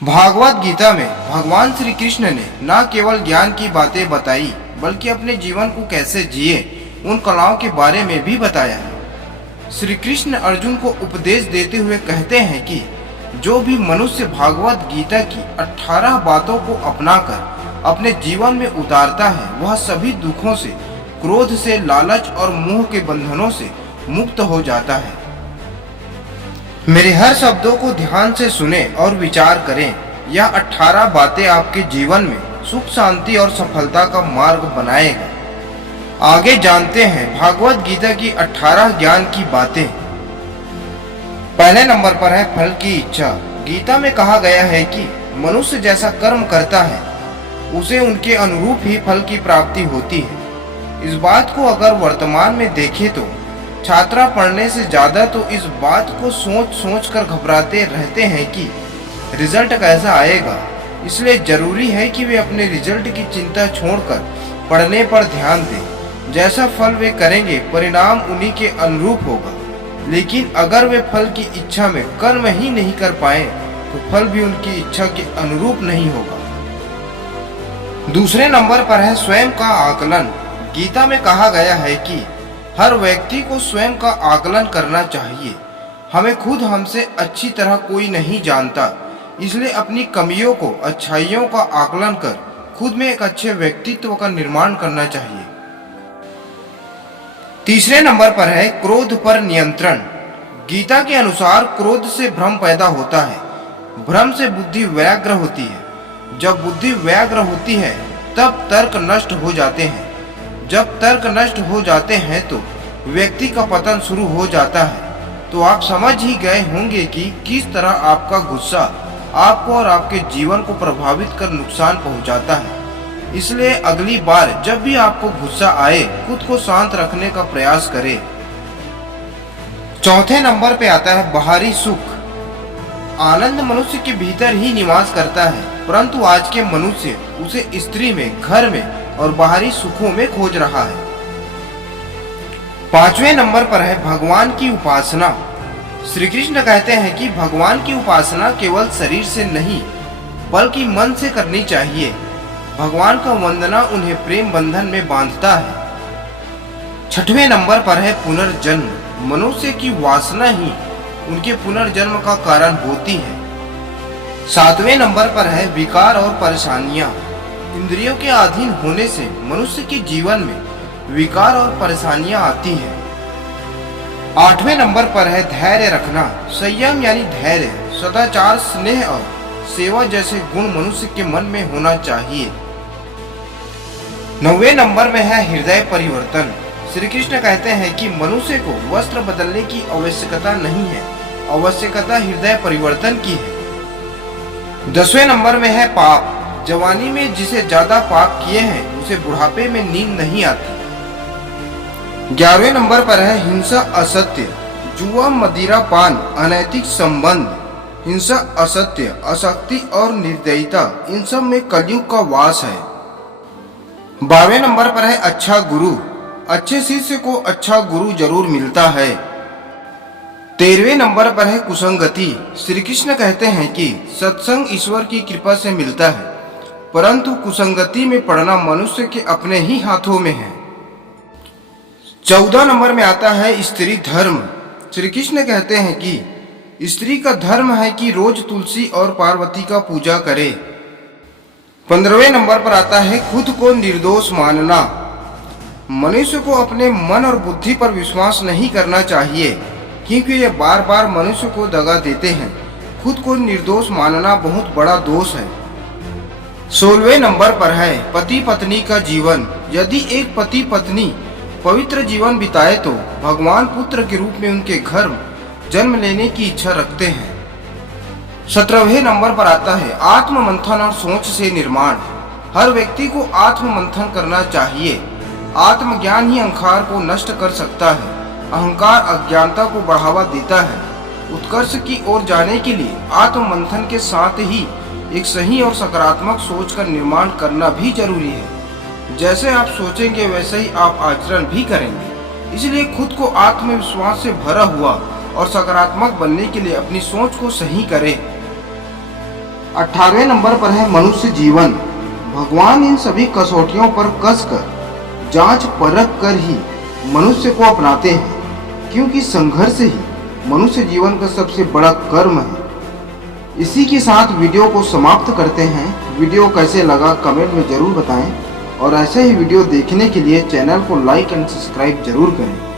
भागवत गीता में भगवान श्री कृष्ण ने न केवल ज्ञान की बातें बताई बल्कि अपने जीवन को कैसे जिए उन कलाओं के बारे में भी बताया है। श्री कृष्ण अर्जुन को उपदेश देते हुए कहते हैं कि जो भी मनुष्य भागवत गीता की 18 बातों को अपनाकर अपने जीवन में उतारता है वह सभी दुखों से, क्रोध से, लालच और मोह के बंधनों से मुक्त हो जाता है। मेरे हर शब्दों को ध्यान से सुने और विचार करें। यह 18 बातें आपके जीवन में सुख, शांति और सफलता का मार्ग बनाएगा। आगे जानते हैं भागवत गीता की 18 ज्ञान की बातें। पहले नंबर पर है फल की इच्छा। गीता में कहा गया है कि मनुष्य जैसा कर्म करता है उसे उनके अनुरूप ही फल की प्राप्ति होती है। इस बात को अगर वर्तमान में देखें तो छात्रा पढ़ने से ज्यादा तो इस बात को सोच कर घबराते रहते हैं कि रिजल्ट कैसा आएगा। इसलिए जरूरी है कि वे अपने रिजल्ट की चिंता छोड़कर पढ़ने पर ध्यान दें। जैसा फल वे करेंगे परिणाम उन्हीं के अनुरूप होगा। लेकिन अगर वे फल की इच्छा में कर्म ही नहीं कर पाए तो फल भी उनकी इच्छा के अनुरूप नहीं होगा। दूसरे नंबर पर है स्वयं का आकलन। गीता में कहा गया है कि हर व्यक्ति को स्वयं का आकलन करना चाहिए। हमें खुद हमसे अच्छी तरह कोई नहीं जानता, इसलिए अपनी कमियों को अच्छाइयों का आकलन कर खुद में एक अच्छे व्यक्तित्व का निर्माण करना चाहिए। तीसरे नंबर पर है क्रोध पर नियंत्रण। गीता के अनुसार क्रोध से भ्रम पैदा होता है, भ्रम से बुद्धि व्याग्र होती है। जब बुद्धि व्याग्र होती है तब तर्क नष्ट हो जाते हैं। जब तर्क नष्ट हो जाते हैं तो व्यक्ति का पतन शुरू हो जाता है। तो आप समझ ही गए होंगे कि किस तरह आपका गुस्सा आपको और आपके जीवन को प्रभावित कर नुकसान पहुंचाता है। इसलिए अगली बार जब भी आपको गुस्सा आए खुद को शांत रखने का प्रयास करें। चौथे नंबर पे आता है बाहरी सुख। आनंद मनुष्य के भीतर ही निवास करता है, परंतु आज के मनुष्य उसे स्त्री में, घर में और बाहरी सुखों में खोज रहा है। पांचवें नंबर पर है भगवान की उपासना। श्री कृष्ण कहते हैं कि भगवान की उपासना केवल शरीर से नहीं बल्कि मन से करनी चाहिए। भगवान का वंदना उन्हें प्रेम बंधन में बांधता है। छठवें नंबर पर है पुनर्जन्म। मनुष्य की वासना ही उनके पुनर्जन्म का कारण होती है। सातवें नंबर पर है विकार और परेशानियां। इंद्रियों के अधीन होने से मनुष्य के जीवन में विकार और परेशानियां आती हैं। आठवें नंबर पर है धैर्य रखना। संयम यानी धैर्य, सदाचार, स्नेह और सेवा जैसे गुण मनुष्य के मन में होना चाहिए। नौवें नंबर में है हृदय परिवर्तन। श्री कृष्ण कहते हैं कि मनुष्य को वस्त्र बदलने की आवश्यकता नहीं है, आवश्यकता हृदय परिवर्तन की है। 10वें नंबर में है पाप। जवानी में जिसे ज्यादा पाप किए हैं उसे बुढ़ापे में नींद नहीं आती। 11वें नंबर पर है हिंसा, असत्य, जुआ, मदिरा पान, अनैतिक संबंध। हिंसा, असत्य, अशक्ति और निर्दयता, इन सब में कलयुग का वास है। 12वें नंबर पर है अच्छा गुरु। अच्छे शिष्य को अच्छा गुरु जरूर मिलता है। 13वें नंबर पर है कुसंगति। श्री कृष्ण कहते हैं कि सत्संग ईश्वर की कृपा से मिलता है, परंतु कुसंगति में पड़ना मनुष्य के अपने ही हाथों में है। 14 नंबर में आता है स्त्री धर्म। श्री कृष्ण कहते हैं कि स्त्री का धर्म है कि रोज तुलसी और पार्वती का पूजा करे। 15वें नंबर पर आता है खुद को निर्दोष मानना। मनुष्य को अपने मन और बुद्धि पर विश्वास नहीं करना चाहिए क्योंकि ये बार बार मनुष्य को दगा देते हैं। खुद को निर्दोष मानना बहुत बड़ा दोष है। 16वें नंबर पर है पति पत्नी का जीवन। यदि एक पति पत्नी पवित्र जीवन बिताए तो भगवान पुत्र के रूप में उनके घर जन्म लेने की इच्छा रखते हैं। 17वें नंबर पर आता है आत्म मंथन और सोच से निर्माण। हर व्यक्ति को आत्म मंथन करना चाहिए। आत्मज्ञान ही अहंकार को नष्ट कर सकता है। अहंकार अज्ञानता को बढ़ावा देता है। उत्कर्ष की ओर जाने के लिए आत्म मंथन के साथ ही एक सही और सकारात्मक सोच का निर्माण करना भी जरूरी है। जैसे आप सोचेंगे वैसे ही आप आचरण भी करेंगे। इसलिए खुद को आत्मविश्वास से भरा हुआ और सकारात्मक बनने के लिए अपनी सोच को सही करें। 18वें नंबर पर है मनुष्य जीवन। भगवान इन सभी कसौटियों पर कसकर जांच परख कर ही मनुष्य को अपनाते हैं, क्योंकि संघर्ष ही मनुष्य जीवन का सबसे बड़ा कर्म है। इसी के साथ वीडियो को समाप्त करते हैं। वीडियो कैसे लगा कमेंट में जरूर बताएं और ऐसे ही वीडियो देखने के लिए चैनल को लाइक एंड सब्सक्राइब जरूर करें।